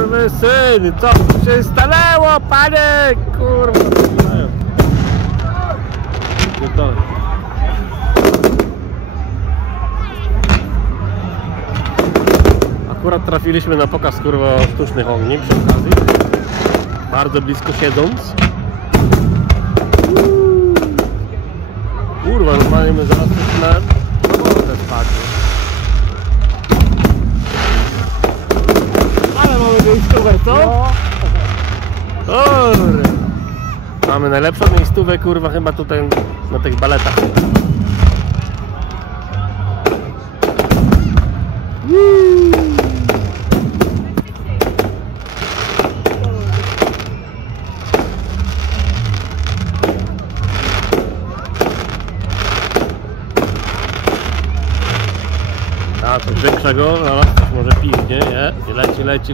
skurwysyn, co tu się stanęło, panie? Kurwa, to. Akurat trafiliśmy na pokaz kurwa sztucznych ogni przy okazji. Bardzo blisko siedząc. Kurwa, normalnie my zaraz zaczynałem te spać. Ale mamy miejscówę, co? Kurwa. Mamy najlepszą miejscówę, kurwa, chyba tutaj na tych baletach. A coś większego, no, coś może pięknie, nie? Leci. Nie.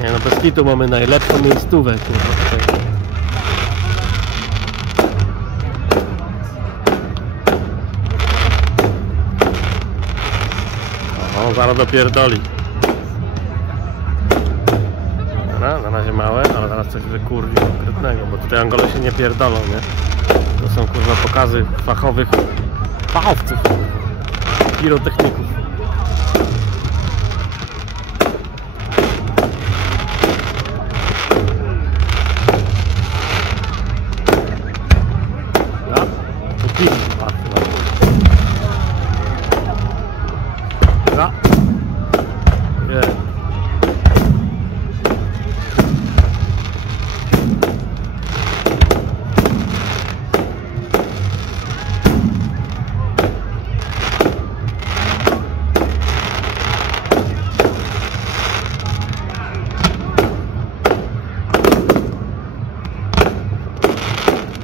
Nie no, bez kitu mamy najlepszą miejscówę, kurwa, tutaj. O, zaraz dopierdoli. Na razie małe, ale zaraz coś wykurwi konkretnego, bo tutaj Angole się nie pierdolą, nie? To są kurwa pokazy fachowców, pirotechników. Ja? To piwo, ja? Nie.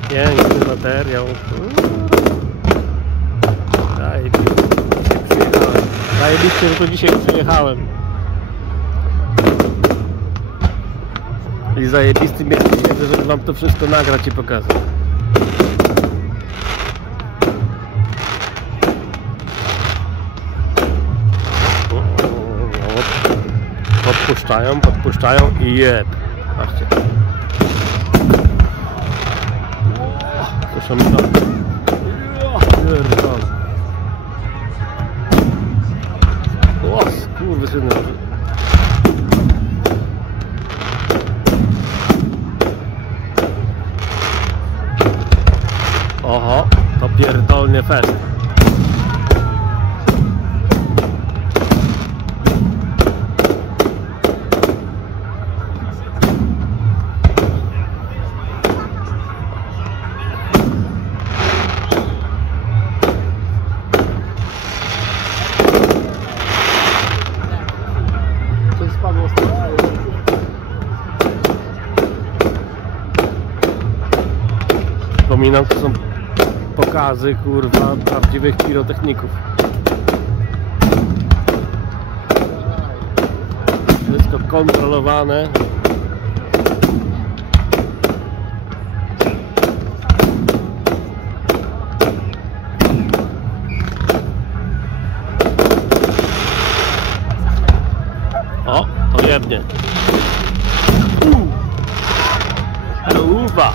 Piękny materiał. Zajebiście, że to dzisiaj przyjechałem. I zajebisty miejsce, żeby wam to wszystko nagrać i pokazać. Podpuszczają i jeb. Patrzcie. Proszę mi to. O, skurwysyny. Oho, to pierdolnie fest. Przypominam, to są pokazy, kurwa, prawdziwych pirotechników. Wszystko kontrolowane. O, to jebnie. Uwa.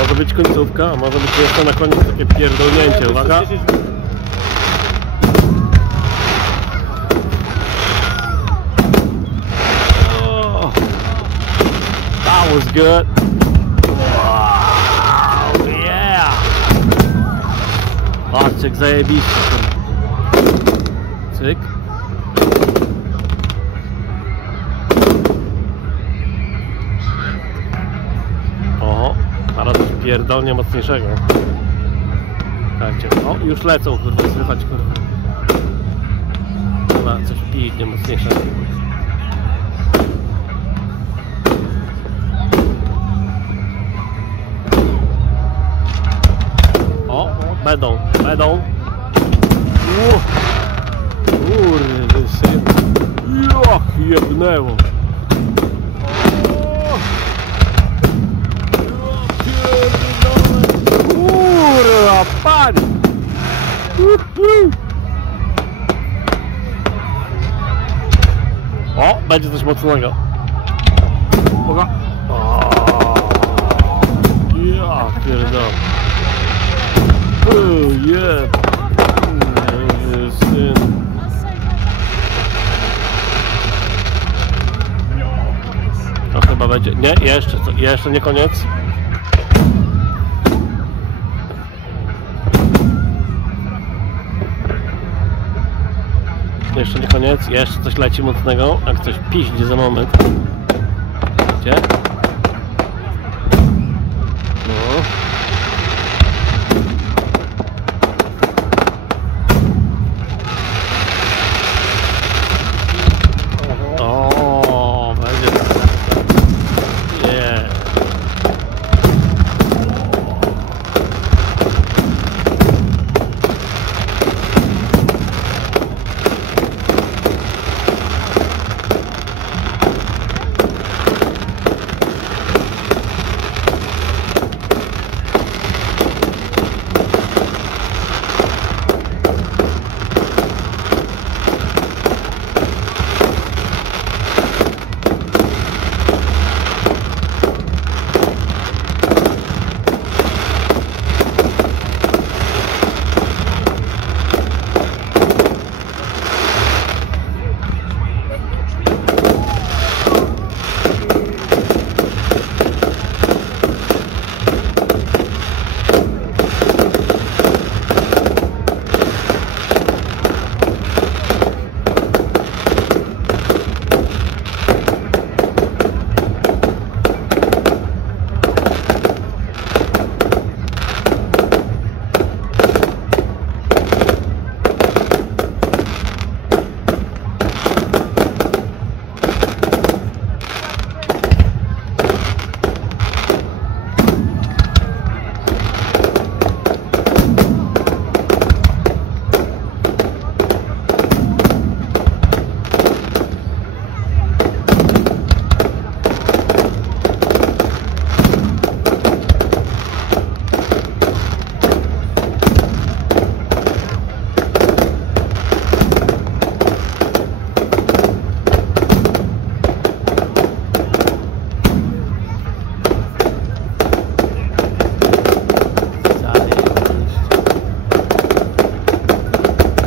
Może być końcówka, a może być jeszcze na koniec takie pierdolnięcie. Uwaga! Oh, that was good! Wow, yeah! Patrzcie, jak zajebiście. Cyk. Oho, teraz coś pierdolnie mocniejszego. Tak, o, już lecą, kurwa, słychać, kurwa. coś pięknie mocniejszego. O, będą. Kurde syn. Jak jebnęło. Kurwa, pani! O, będzie coś mocnego. Uwaga. Ja pierdolę. Jeb. Syn. To chyba będzie. Nie, jeszcze nie koniec. Jeszcze nie koniec, jeszcze coś leci mocnego, jak coś piździ za moment. Gdzie? No. O, będzie. Nie.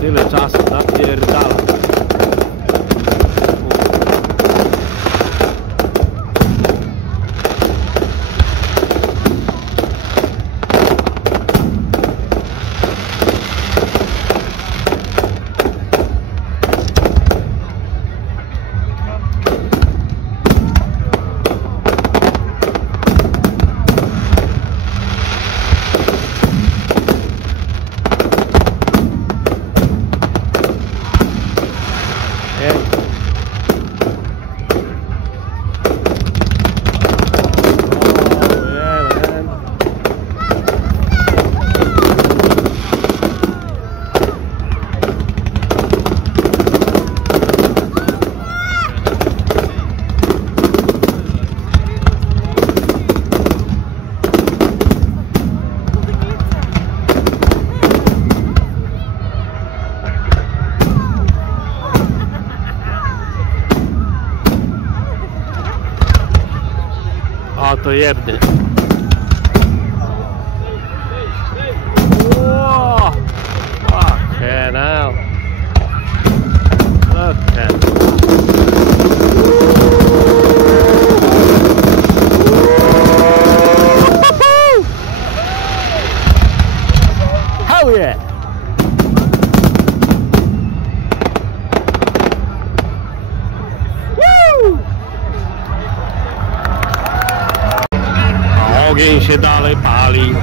Tyle czasu napierdala. O, to jebnie. Whoa! Fucking hell. Look at it. Hell yeah! Ogień się dalej pali.